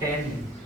10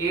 A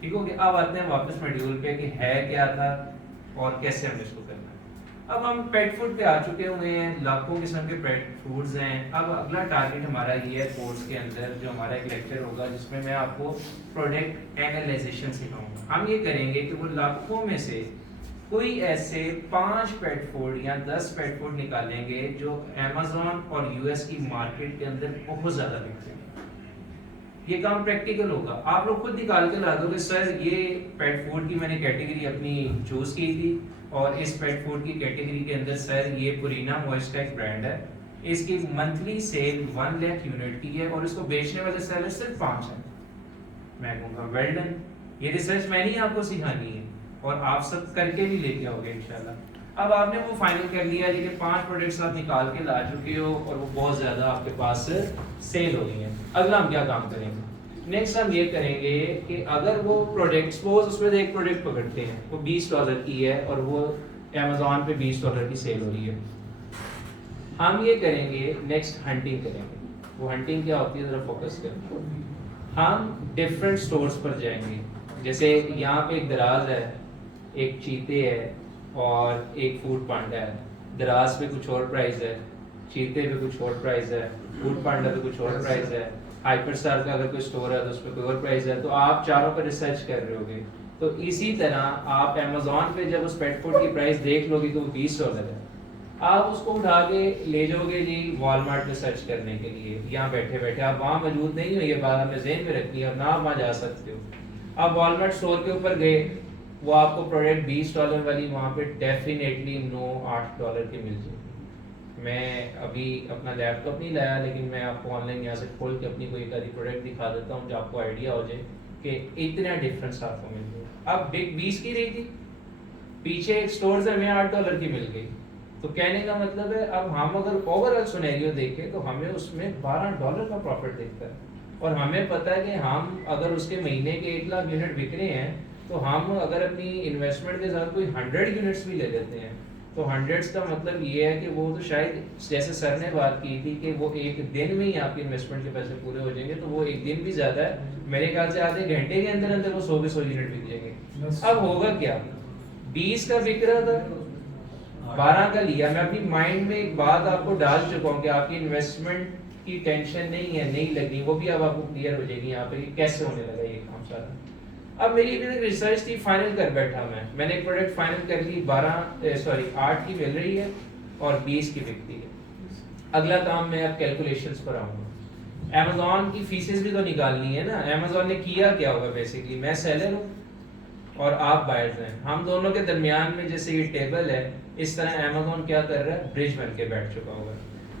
ٹھیک ہو گیا. اب آتے ہیں واپس ماڈیول پہ کہ ہے کیا تھا اور کیسے ہم اس کو کرنا ہے. اب ہم پیٹ فوڈ پہ آ چکے ہوئے ہیں, لاکھوں قسم کے پیٹ فوڈز ہیں. اب اگلا ٹارگیٹ ہمارا یہ ہے کورس کے اندر جو ہمارا ایک لیکچر ہوگا جس میں آپ کو پروڈکٹ اینالائزیشن سکھاؤں گا. ہم یہ کریں گے کہ وہ لاکھوں میں سے کوئی ایسے 5 پیٹ فوڈ یا 10 پیٹ فوڈ نکالیں گے جو امیزون اور یو ایس کی مارکیٹ کے اندر بہت زیادہ بکتے ہیں. یہ کام پریکٹیکل ہوگا, آپ لوگ خود نکال کے لا دو کہ سر یہ پیٹ فوڈ کی میں نے کیٹیگری اپنی چوز کی تھی اور اس پیٹ فوڈ کی کیٹیگری کے اندر سر یہ پورینا موئسٹیک برانڈ ہے, اس کی منتھلی سیل 1 لاکھ یونٹ کی ہے اور اس کو بیچنے والے سیلر صرف 5 ہیں. میں کہوں گا ویل ڈن, یہ ریسرچ میں نہیں آپ کو سکھانی ہے اور آپ سب کر کے بھی لے کے آؤ گے انشاءاللہ. اب آپ نے وہ فائنل کر لیا ہے کہ 5 پروڈکٹس آپ نکال کے لا چکے ہو اور وہ بہت زیادہ آپ کے پاس سیل ہو گئی ہیں. اگلا ہم کیا کام کریں گے, نیکسٹ ہم یہ کریں گے کہ اگر وہ پروڈکٹ سپوز اس میں ایک پروڈکٹ پکڑتے ہیں وہ $20 کی ہے اور وہ امیزون پہ $20 کی سیل ہو رہی ہے, ہم یہ کریں گے نیکسٹ ہنٹنگ کریں گے. وہ ہنٹنگ کیا ہوتی ہے ذرا فوکس کریں. ہم ڈفرینٹ سٹورز پر جائیں گے, جیسے یہاں پہ ایک دراز ہے, ایک چیتے ہے اور ایک فوڈ پانڈا ہے. دراز پہ کچھ اور پرائز ہے, چیتے پہ کچھ اور پرائز ہے, فوڈ پانڈا پہ کچھ اور پرائز ہے, ہائپر اسٹار کا اگر کوئی اسٹور ہے تو اس پہ کوئی اور پرائز ہے. تو آپ چاروں پر ریسرچ کر رہے ہوگے. تو اسی طرح آپ امیزون پہ جب اس پیٹ فوڈ کی پرائز دیکھ لو گے تو وہ $20 ہے, آپ اس کو اٹھا کے لے جاؤ گے جی والمارٹ پہ سرچ کرنے کے لیے. یہاں بیٹھے بیٹھے آپ وہاں موجود نہیں ہو, یہ بات ہمیں ذہن میں رکھنی ہے, اب نہ آپ وہاں جا سکتے ہو. آپ والمارٹ اسٹور کے اوپر گئے, وہ آپ کو پروڈکٹ $20 والی وہاں پہ ڈیفینیٹلی $8 کی مل جائے گی. میں ابھی اپنا لیپ ٹاپ نہیں لایا لیکن میں آپ کو آن لائن یہاں سے کھول کے اپنی کوئی ایک آدھی پروڈکٹ دکھا دیتا ہوں جو آپ کو آئیڈیا ہو جائے کہ اتنا ڈفرینس آپ کو مل جائے. اب بگ 20 کی رہی تھی, پیچھے ایک اسٹور سے ہمیں $8 کی مل گئی. تو کہنے کا مطلب ہے اب ہم اگر اوور آل سینیریو دیکھیں تو ہمیں اس میں $12 کا پروفٹ دکھتا ہے, اور ہمیں پتا ہے کہ ہم اگر اس کے مہینے کے 1 لاکھ یونٹ بک رہے ہیں تو ہم اگر اپنی انویسٹمنٹ کے ساتھ کوئی 100 یونٹس بھی لے لیتے ہیں تو 100 کا مطلب یہ ہے کہ وہ تو شاید جیسے سر نے بات کی تھی کہ وہ ایک دن میں ہی آپ کی انویسٹمنٹ کے پیسے پورے ہو جائیں گے, تو وہ ایک دن بھی زیادہ ہے. میرے خیال سے آدھے گھنٹے کے اندر اندر وہ 100 کے 100 یونٹ بک جائیں گے. اب ہوگا کیا, 20 کا بک رہا تھا, 12 کا لیا. میں اپنی مائنڈ میں ایک بات آپ کو ڈال چکا ہوں کہ آپ کی انویسٹمنٹ کی ٹینشن نہیں ہے, نہیں لگی, وہ بھی اب آپ کو کلیئر ہو جائے گی یہاں پہ کیسے ہونے لگا یہ کام سارا. اب میری ریسرچ تھی, فائنل کر بیٹھا میں نے ایک پروڈکٹ فائنل کر لی, 8 کی مل رہی ہے اور 20 کی بکتی ہے. اگلا کام میں اب کیلکولیشنز پر آؤں گا. امیزون کی فیسز بھی تو نکالنی ہے نا. امیزون نے کیا کیا ہوگا, بیسیکلی میں سیلر ہوں اور آپ بائرز ہیں, ہم دونوں کے درمیان میں جیسے یہ ٹیبل ہے اس طرح امیزون کیا کر رہا ہے, برج بن کے بیٹھ چکا ہوگا.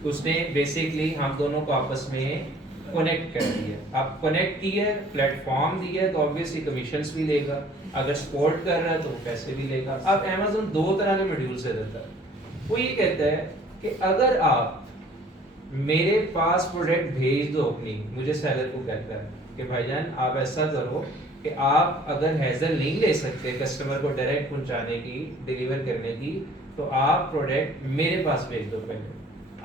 اس نے بیسیکلی ہم دونوں کو آپس میں کنیکٹ کر دیا. اب کنیکٹ کی ہے, پلیٹ فارم دی ہے, تو obviously کمیشنز بھی لے گا, اگر سپورٹ کر رہا ہے تو وہ پیسے بھی لے گا. اب امیزون 2 طرح کے ماڈیول سے دیتا ہے. وہ یہ کہتا ہے کہ اگر آپ میرے پاس پروڈکٹ بھیج دو اپنی, مجھے سیلر کو کہتا ہے کہ بھائی جان آپ ایسا کرو کہ آپ اگر ہیزل نہیں لے سکتے کسٹمر کو ڈائریکٹ پہنچانے کی, ڈیلیور کرنے کی, تو آپ پروڈکٹ میرے پاس بھیج دو پہلے.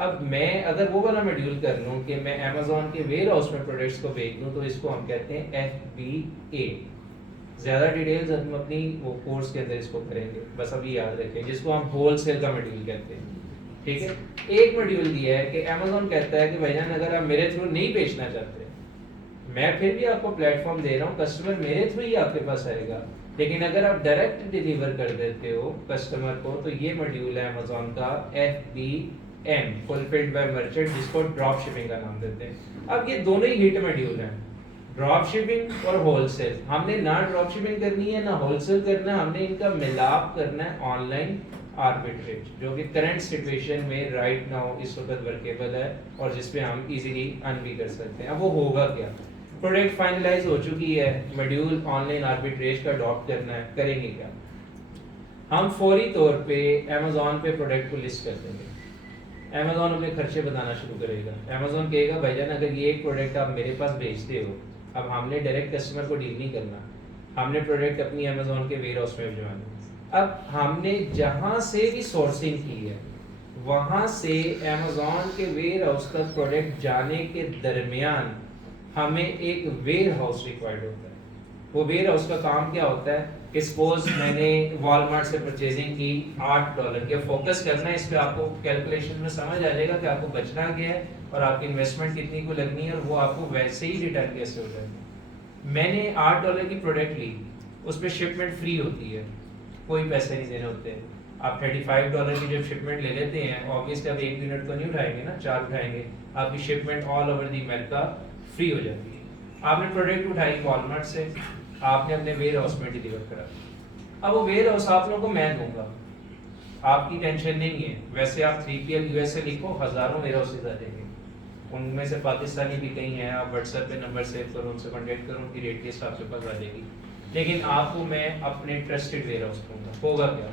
اب میں اگر وہ والا ماڈیول کر لوں کہ میں امیزون کے ویئر ہاؤس میں پروڈکٹس کو بھیج دوں, تو اس کو ہم کہتے ہیں FBA. زیادہ ڈیٹیلز ہم اپنی وہ کورس کے اندر اس کو کریں گے, بس ابھی یاد رکھیں, جس کو ہم ہول سیل کا ماڈیول کہتے ہیں. ٹھیک ہے, ایک ماڈیول یہ ہے کہ امیزون کہتا ہے کہ بھائی جان اگر آپ میرے تھرو نہیں بیچنا چاہتے, میں پھر بھی آپ کو پلیٹ فارم دے رہا ہوں, کسٹمر میرے تھرو ہی آپ کے پاس آئے گا, لیکن اگر آپ ڈائریکٹ ڈیلیور کر دیتے ہو کسٹمر کو, تو یہ ماڈیول ہے امیزون کا FBM, فلفلڈ بائی مرچنٹ, جس کو ڈراپ شپنگ کا نام دیتے ہیں. اب یہ دونوں ہی ہٹ ماڈیول ہیں, ڈراپ شپنگ اور ہول سیل. ہم نے نہ ڈراپ شپنگ کرنی ہے نہ ہول سیل کرنا ہے, ہم نے ان کا ملاپ کرنا ہے آن لائن آربیٹریج, جو کہ کرنٹ سچویشن میں رائٹ ناؤ اس وقت ورکیبل ہے اور جس پہ ہم ایزیلی ارن بھی کر سکتے ہیں. اب وہ ہوگا کیا, پروڈکٹ فائنلائز ہو چکی ہے, ماڈیول آن لائن آربیٹریج کا اڈاپٹ کرنا ہے, کریں گے کیا, ہم فوری طور پہ امیزون پہ پروڈکٹ کو لسٹ کر دیں گے. امیزون اپنے خرچے بتانا شروع کرے گا. امیزون کہے گا بھائی جان اگر یہ ایک پروڈکٹ آپ میرے پاس بھیجتے ہو, اب ہم نے ڈائریکٹ کسٹمر کو ڈیل نہیں کرنا, ہم نے پروڈکٹ اپنی امیزون کے ویئر ہاؤس میں بھجوانا. اب ہم نے جہاں سے بھی سورسنگ کی ہے وہاں سے امیزون کے ویئر ہاؤس تک پروڈکٹ جانے کے درمیان ہمیں ایک ویئر ہاؤس ریکوائرڈ ہوتا ہے. وہ ویئر ہاؤس کا کام کیا ہوتا ہے کہ سپوز میں نے والمارٹ سے پرچیزنگ کی $8 کے، فوکس کرنا ہے اس پہ، آپ کو کیلکولیشن میں سمجھ آ جائے گا کہ آپ کو بچنا کیا ہے اور آپ کی انویسٹمنٹ کتنی کو لگنی ہے اور وہ آپ کو ویسے ہی ریٹرن کیسے ہو جائے گا۔ میں نے $8 کی پروڈکٹ لی، اس پہ شپمنٹ فری ہوتی ہے، کوئی پیسے نہیں دینے ہوتے۔ آپ $35 کی جب شپمنٹ لے لیتے ہیں، آبویسلی آپ 1 یونٹ تو نہیں اٹھائیں گے نا، 4 اٹھائیں گے، آپ کی shipment all over the America free ہو جاتی ہے۔ آپ نے پروڈکٹ اٹھائی والمارٹ سے، آپ نے اپنے ویئر ہاؤس میں ڈیلیور کرا، اب وہ ویئر ہاؤس آپ لوگوں کو میں دوں گا، آپ کی ٹینشن نہیں ہے۔ ویسے آپ 3PL USA لکھو، ہزاروں ویئر ہاؤسز آ جائیں گے، ان میں سے پاکستانی بھی کہیں ہیں، آپ واٹس ایپ پہ نمبر سیو کرو، ان سے کانٹیکٹ کرو، ان کی ریٹ لسٹ آپ کے پاس آ جائے گی۔ لیکن آپ کو میں اپنے ٹرسٹڈ ویئر ہاؤس دوں گا۔ ہوگا کیا،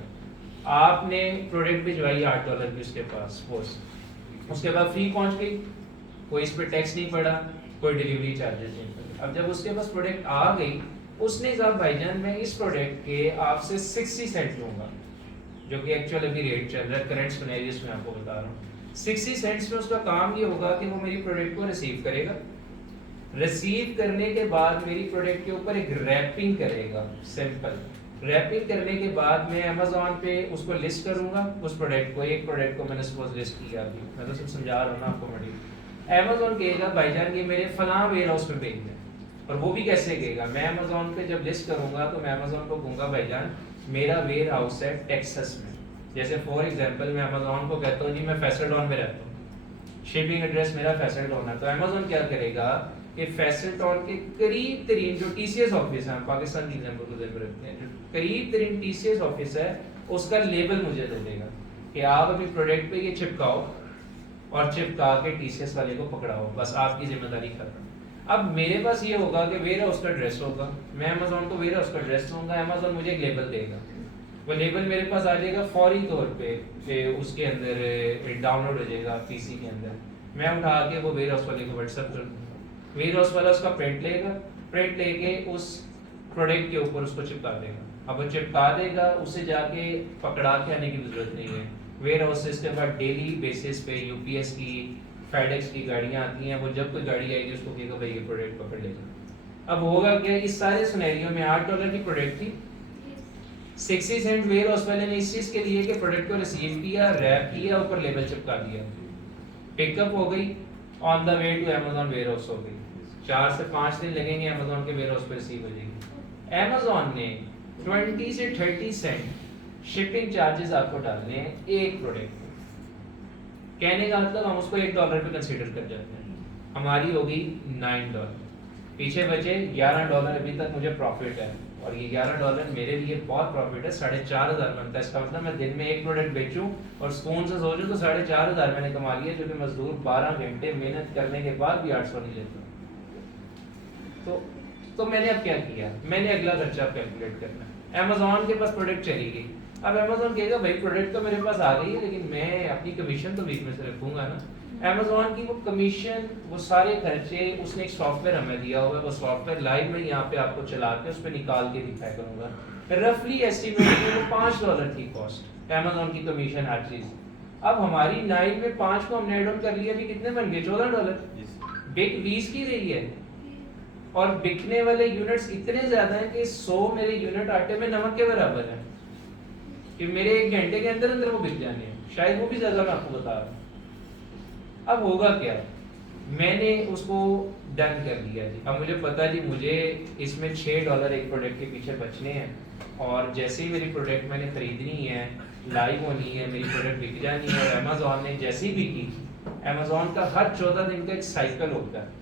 آپ نے پروڈکٹ بھجوائی $8 کی اس کے پاس، اس کے بعد فری پہنچ گئی، کوئی اس پہ ٹیکس نہیں پڑا، کوئی ڈیلیوری چارجز نہیں پڑے۔ اب جب اس کے پاس پروڈکٹ آ گئی، اس نے کہا بھائی جان میں اس پروڈکٹ کے آپ سے 60 سینٹ لوں گا، جو کہ ایکچوئل ابھی ریٹ چل رہا ہے کرنٹ سینیریوز میں آپ کو بتا رہا ہوں۔ 60 سینٹس میں اس کا کام یہ ہوگا کہ وہ میری پروڈکٹ کو ریسیو کرے گا، ریسیو کرنے کے بعد میری پروڈکٹ کے اوپر ایک ریپنگ کرے گا، سمپل ریپنگ کرنے کے بعد میں امیزون پہ اس کو لسٹ کروں گا، اس پروڈکٹ کو، ایک پروڈکٹ کو میں نے سپوز لسٹ کیا، ابھی میں تو صرف سمجھا رہا ہوں نا آپ کو بڑی۔ امیزون کہے گا بھائی جان یہ میرے فلاں ویئر ہاؤس پہ بھیج دیں، اور وہ بھی کیسے کہے گا، میں امیزون پہ جب لسٹ کروں گا تو میں امیزون کو کہوں گا بھائی جان میرا ویئر ہاؤس ہے ٹیکسس میں، جیسے فار ایگزامپل میں امیزون کو کہتا ہوں جی میں فیصل ٹاؤن میں رہتا ہوں، شپنگ ایڈریس میرا فیصل ٹاؤن ہے، تو امیزون کیا کرے گا کہ فیصل ٹاؤن کے قریب ترین جو TCS آفس ہے، پاکستان کی ایگزامپل کو ذہن میں رکھتے ہیں، جو قریب ترین TCS آفس ہے اس کا لیبل مجھے دے دے گا کہ آپ اپنی پروڈکٹ پہ یہ چپکاؤ اور چپکا کے TCS والے کو پکڑاؤ، بس آپ کی ذمہ داری ختم۔ اب میرے پاس یہ ہوگا کہ ویئر ہاؤس کا ایڈریس ہوگا، میں امیزون کو ویئر ہاؤس کا ایڈریس دوں گا، امیزون مجھے ایک لیبل دے گا، وہ لیبل میرے پاس آ جائے گا فوری طور پہ اس کے اندر ڈاؤن لوڈ ہو جائے گا PC کے اندر، میں اٹھا کے وہ ویئر ہاؤس والے کو واٹس ایپ کر دوں گا، ویئر ہاؤس والا اس کا پرنٹ لے گا، پرنٹ لے کے اس پروڈکٹ کے اوپر اس کو چپکا دے گا، اب وہ چپکا دے گا، اسے جا کے پکڑا کے آنے کی ضرورت نہیں ہے، ویئر ہاؤس سے اس کے بعد ڈیلی بیسس پہ UPS کی FedEx کی گاڑیاں آتی ہیں، وہ جب کوئی گاڑی آئے گی اس کو کہے گا بھائی یہ پروڈکٹ پکڑ لے گا۔ اب ہوگا کہ اس سارے سنیریو میں $8 کی پروڈکٹ تھی، 60 سینٹ ویئر ہاؤس والے نے اس چیز کے لیے کہ پروڈکٹ کو ریسیو کیا، ریپ کیا، اوپر لیبل چپکا دیا، پک اپ ہو گئی، on the way to Amazon warehouse ہو گئی، 4 سے 5 دن لگیں گے امیزون کے ویئر ہاؤس پہ ریسیو ہو جائے گی۔ امیزون نے 20 سے 30 سینٹ شپنگ چارجز آپ کو ڈالنے ہیں ایک پروڈکٹ پہ، کہنے کا مطلب ہم اس کو $1 پہ کنسیڈر کر جاتے ہیں، ہماری ہوگی $9، پیچھے بچے $11 ابھی تک مجھے پروفٹ ہے، اور یہ $11 میرے لیے بہت پروفٹ ہے، 4,500 بنتا ہے، اس کا مطلب میں دن میں ایک پروڈکٹ بیچوں اور سکون سے سوچوں تو 4,500 میں نے کما لیا، جو کہ مزدور 12 گھنٹے محنت کرنے کے بعد بھی 800 نہیں لیتا۔ تو میں نے اب کیا کیا، میں نے اگلا خرچہ کیلکولیٹ کرنا ہے، امیزون کے پاس پروڈکٹ چلی گئی، اب امیزون کہے گا بھائی پروڈکٹ تو میرے پاس آ گئی ہے لیکن میں اپنی کمیشن تو بیچ میں سے رکھوں گا نا، امیزون کی وہ کمیشن، وہ سارے خرچے، اس نے ایک سافٹ ویئر ہمیں دیا ہوا ہے، وہ سافٹ ویئر لائیو میں یہاں پہ آپ کو چلا کے اس پہ نکال کے دکھایا کروں گا، رفلی ایسٹیمیٹ وہ $5 تھی کاسٹ امیزون کی کمیشن ہر چیز۔ اب ہماری 9 میں 5 کو ہم نے ایڈ آن کر لیا، ابھی کتنے بن گئے $14، بک 20 کی رہی ہے، اور بکنے والے یونٹس اتنے زیادہ ہیں کہ 100 میرے یونٹ آٹے میں نمک کے برابر ہیں، کہ میرے 1 گھنٹے کے اندر اندر وہ بک جانے ہیں، شاید وہ بھی زیادہ، میں آپ کو بتا رہا ہوں۔ اب ہوگا کیا، میں نے اس کو ڈن کر لیا جی، اب مجھے پتا جی مجھے اس میں $6 ایک پروڈکٹ کے پیچھے بچنے ہیں، اور جیسے ہی میری پروڈکٹ میں نے خریدنی ہے، لائیو ہونی ہے، میری پروڈکٹ بک جانی ہے، اور امیزون نے جیسے ہی بکی، امیزون کا ہر 14 دن کا ایک سائیکل ہوتا ہے،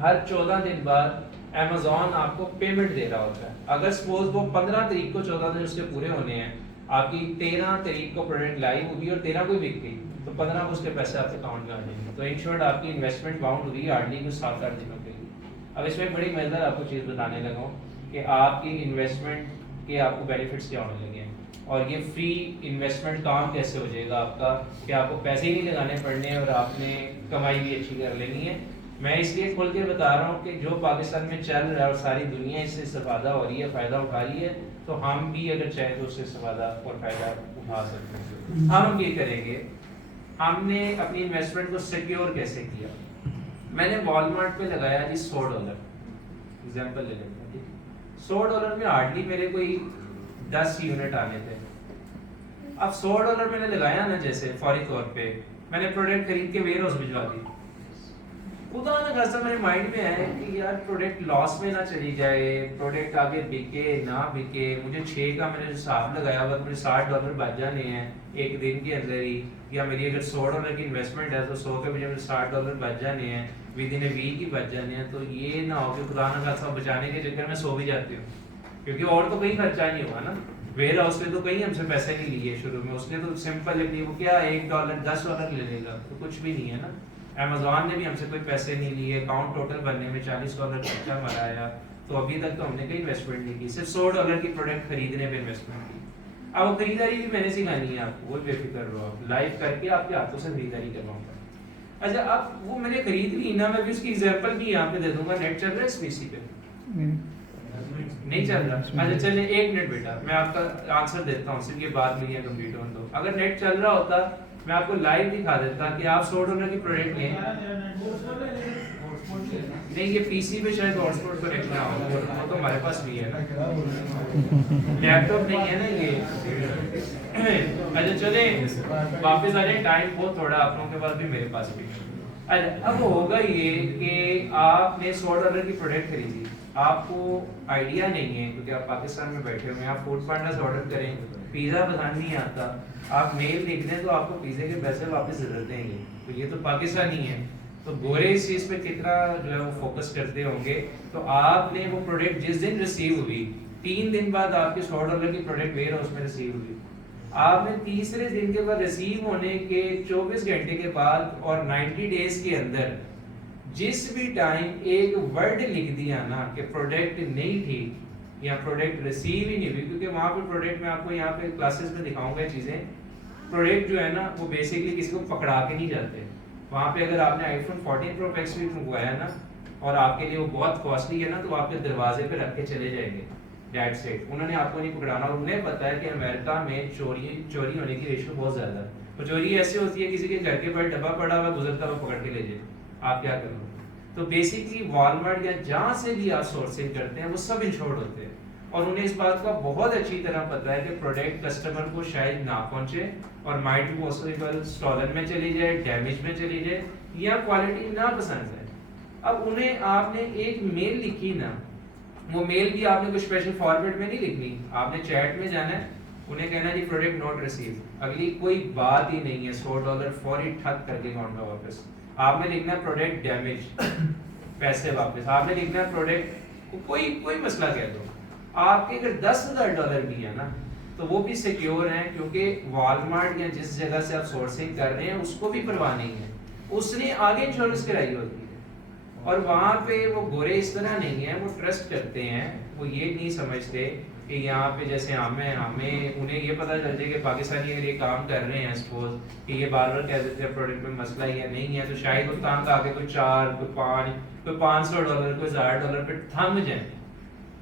ہر 14 دن بعد امیزون آپ کو پیمنٹ دے رہا ہوتا ہے، اگر سپوز وہ 15 تاریخ کو 14 دن اس کے پورے ہونے ہیں، آپ کی 13 تاریخ کو پروڈکٹ لائیو ہوگی اور 13 کو بک گئی، تو 15 کو اس کے پیسے آپ کے اکاؤنٹ میں آ جائیں گے، تو ان شارٹ آپ کی انویسٹمنٹ باؤنڈ ہوگی ہارڈلی کچھ 7-8 دنوں کے لیے۔ اب اس میں بڑی مزیدار آپ کو چیز بتانے لگا ہوں کہ آپ کی انویسٹمنٹ کے آپ کو بینیفٹس کیا ہونے لگے ہیں، اور یہ فری انویسٹمنٹ کام کیسے ہو جائے گا آپ کا، کہ آپ کو پیسے ہی نہیں لگانے پڑنے اور آپ نے کمائی بھی اچھی کر لینی ہے۔ میں اس لیے کھول کے بتا رہا ہوں کہ جو پاکستان میں چل رہا ہے اور ساری دنیا اس سے استفادہ ہو رہی ہے، فائدہ اٹھا رہی ہے، تو ہم بھی اگر چاہیں تو اس سے استفادہ اور فائدہ اٹھا سکتے ہیں۔ ہم یہ کریں گے، ہم نے اپنی انویسٹمنٹ کو سیکیور کیسے کیا، میں نے والمارٹ پہ لگایا جی $100، ایگزامپل لے لیتے ہیں جی، $100 میں ہارڈلی میرے کوئی 10 یونٹ آنے تھے. اب $100 میں نے لگایا نا, جیسے فوری طور پہ میں نے پروڈکٹ خرید کے ویئر ہاؤس بھجوا دی. خدا نہ خاصا میرے مائنڈ میں ہے کہ یار پروڈکٹ لاس میں نہ چلی جائے, پروڈکٹ آگے بکے نہ بکے. مجھے 6 کا میں نے جو حساب لگایا ہوا مجھے $60 بچ جانے ہیں ایک دن کے اندر ہی, یا میری اگر $100 کی انویسٹمنٹ ہے تو 100 کے مجھے $60 بچ جانے ہیں, ود ان اے ویک ہی بچ جانے ہیں. تو یہ نہ ہو کہ خدا نہ خاصا بچانے کے چکر میں سو بھی جاتی ہوں, کیونکہ اور تو کوئی خرچہ نہیں ہوا نا. ویئر ہاؤس پہ تو کہیں ہم سے پیسے نہیں لیے شروع میں, اس نے تو سمپل وہ کیا $1 $10 لے لے گا, تو کچھ بھی نہیں ہے نا. امیزون نے بھی ہم سے کوئی پیسے نہیں لیے, اکاؤنٹ ٹوٹل بننے میں $40 خرچہ مرایا, تو ابھی تک تو ہم نے کوئی انویسٹمنٹ نہیں کی, صرف $100 کی پروڈکٹ خریدنے پہ انویسٹمنٹ کی. اب وہ خریداری بھی میں نے سکھانی ہے آپ کو, وہ بے فکر رہو, آپ لائیو کر کے آپ کے ہاتھوں سے خریداری کرواؤں گا. اچھا اب وہ میں نے خرید لی نا, میں بھی اس کی ایگزامپل بھی یہاں پہ دے دوں گا. نیٹ چل رہا ہے اس پی سی پہ؟ نہیں چل رہا. اچھا چلیں 1 منٹ بیٹا, میں آپ کا آنسر دیتا ہوں, صرف یہ بات نہیں ہے کمپلیٹ ہونے دو. اگر نیٹ چل رہا ہوتا میں آپ کو لائیو دکھا دیتا کہ آپ $100 کی پروڈکٹ لیں. نہیں یہ پی سی پہ شاید ہاٹ اسپاٹ کنیکٹ نہ ہو, وہ تو ہمارے پاس بھی ہے, لیپ ٹاپ نہیں ہے نا یہ. اچھا چلیں واپس آ جائیں, ٹائم بہت تھوڑا آپ لوگوں کے پاس بھی میرے پاس بھی. اچھا اب ہوگا یہ کہ آپ نے $100 کی پروڈکٹ خریدی, آپ کو آئیڈیا نہیں ہے کیونکہ آپ پاکستان میں بیٹھے ہوئے ہیں, آپ فوڈ پانڈا سے آرڈر کریں, پیزا بنانا نہیں آتا, آپ میل لکھ دیں تو آپ کو پیزے کے پیسے واپس ضرورت دیں گے. تو یہ تو پاکستانی ہے, تو گورے اس چیز پہ کتنا جو ہے وہ فوکس کرتے ہوں گے. تو آپ نے وہ پروڈکٹ جس دن ریسیو ہوئی, 3 دن بعد آپ کی $100 کی پروڈکٹ ویئر ہاؤس میں ریسیو ہوئی, آپ نے تیسرے دن کے بعد ریسیو ہونے کے 24 گھنٹے کے بعد اور 90 ڈیز کے اندر جس بھی ٹائم ایک ورڈ لکھ دیا نا کہ پروڈکٹ نہیں تھی یا پروڈکٹ ریسیو ہی نہیں ہوئی, کیونکہ وہاں پہ پروڈکٹ میں آپ کو یہاں پہ کلاسز میں دکھاؤں گا چیزیں, پروڈکٹ جو ہے نا وہ بیسکلی کسی کو پکڑا کے نہیں جاتے. وہاں پہ اگر آپ نے آئی فون 14 پرو میکس بھی منگوایا نا اور آپ کے لیے وہ بہت کاسٹلی ہے نا, تو آپ کے دروازے پہ رکھ کے چلے جائیں گے. ڈیٹ سیٹ انہوں نے آپ کو نہیں پکڑانا, اور انہیں پتا ہے کہ امریکہ میں چوری ہونے کی ریشو بہت زیادہ ہے. اور چوری ایسے ہوتی ہے کسی کے گھر کے باہر ڈبہ پڑا ہوا گزرتا ہوا پکڑ کے لے جائے, آپ کیا کرو. تو بیسکلی والمارٹ یا جہاں سے بھی آپ سورسنگ کرتے ہیں وہ سب انشورڈ ہوتے ہیں, اور انہیں اس بات کا بہت اچھی طرح پتا ہے کہ پروڈکٹ کسٹمر کو شاید نہ پہنچے اور مائٹ بھی پاسبل اسٹالن میں چلی جائے, ڈیمیج میں چلی جائے, یا کوالٹی نہ پسند ہے. اب انہیں آپ نے ایک میل لکھی نا, وہ میل بھی آپ نے کوئی اسپیشل فارمیٹ میں نہیں لکھنی, آپ نے چیٹ میں جانا ہے, انہیں کہنا جی پروڈکٹ ناٹ ریسیو, اگلی کوئی بات ہی نہیں ہے, $100 فوری ٹھک کر کے اکاؤنٹ میں واپس. آپ نے لکھنا ہے پروڈکٹ ڈیمیج, پیسے واپس. آپ نے لکھنا ہے پروڈکٹ کوئی مسئلہ کہہ دو. آپ کے اگر $10,000 بھی ہے نا تو وہ بھی سیکیور ہیں, کیونکہ والمارٹ یا جس جگہ سے آپ سورسنگ کر رہے ہیں اس کو بھی پرواہ نہیں ہے, اس نے آگے انشورنس کرائی ہوتی ہے. اور وہاں پہ وہ گورے اس طرح نہیں ہیں, وہ ٹرسٹ کرتے ہیں, وہ یہ نہیں سمجھتے کہ یہاں پہ جیسے ہمیں انہیں یہ پتہ چل جائے کہ پاکستانی اگر یہ کام کر رہے ہیں سپوز کہ یہ بار بار کہہ دیتے ہیں پروڈکٹ میں مسئلہ یا نہیں ہے, تو شاید وہ تنگ آ کے کوئی 4 کوئی 5 کوئی $500 کوئی $1000 پہ تھم جائیں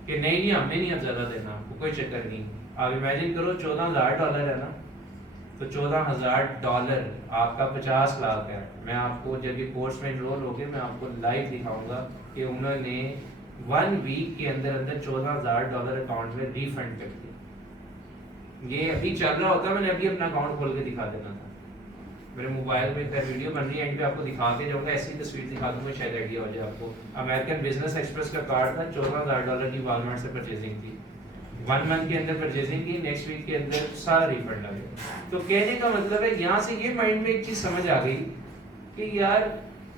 کہ نہیں ہمیں نہیں اب زیادہ دینا, آپ کو کوئی چکر نہیں. آپ امیجن کرو $14,000 ہے نا, تو $14,000 آپ کا 50 لاکھ ہے. میں آپ کو جب یہ کورس میں انرول ہو گئے میں آپ کو لائیو دکھاؤں گا کہ انہوں نے 1 ویک کے اندر $14,000 اکاؤنٹ میں ریفنڈ کر دیا. یہ ابھی چل رہا ہوتا, میں نے ابھی اپنا اکاؤنٹ کھول کے دکھا دینا تھا. میرے موبائل میں ایک ویڈیو بن رہی ہے, اینڈ پہ آپ کو دکھا کے جاؤں گا, ایسی تصویر دکھا دوں گا, شاید آئیڈیا ہو جائے آپ کو. امریکن بزنس ایکسپریس کا کارڈ تھا, $14,000 کی والمارٹ سے پرچیزنگ تھی, 1 منتھ کے اندر پرچیزنگ کی, نیکسٹ ویک کے اندر سارا ریفنڈ آ گیا. تو کہنے کا مطلب ہے یہاں سے یہ مائنڈ میں ایک چیز سمجھ آ گئی کہ یار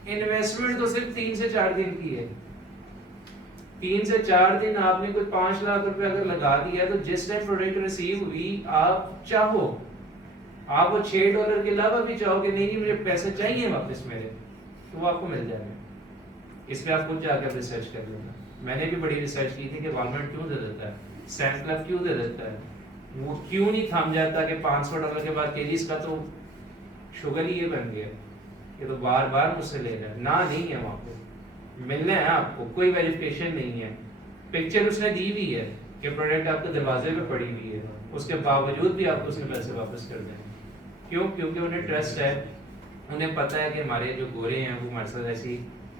انویسٹمنٹ تو صرف 3 سے 4 دن کی ہے. 3 سے 4 دن آپ نے کوئی $5 لاکھ اگر لگا دیا, تو جس ٹائم پروڈکٹ ریسیو ہوئی آپ چاہو, آپ وہ $6 کے علاوہ بھی چاہو کہ نہیں مجھے پیسے چاہیے واپس میرے, تو وہ آپ کو مل جائے گا. اس پہ آپ خود جا کر ریسرچ کر لینا. میں نے بھی بڑی ریسرچ کی تھی کہ والمارٹ کیوں دے دیتا ہے, سیمس کلب کیوں دے دیتا ہے, وہ کیوں نہیں تھم جاتا کہ $500 کے بعد کہ اس کا تو شوگر ہی یہ بن گیا کہ تو بار بار مجھ سے لے رہا ہے. نہ نہیں ہے, وہاں پہ ملنا ہے آپ کو, کوئی ویریفیکیشن نہیں ہے. پکچر اس نے دی ہوئی ہے کہ پروڈکٹ آپ کے دروازے پہ پڑی ہوئی ہے, اس کے باوجود بھی آپ کو اس کے پیسے واپس کر دیں. کیوں؟ کیونکہ انہیں ٹرسٹ ہے, انہیں پتہ ہے کہ ہمارے جو گورے ہیں وہ ہمارے ساتھ ایسی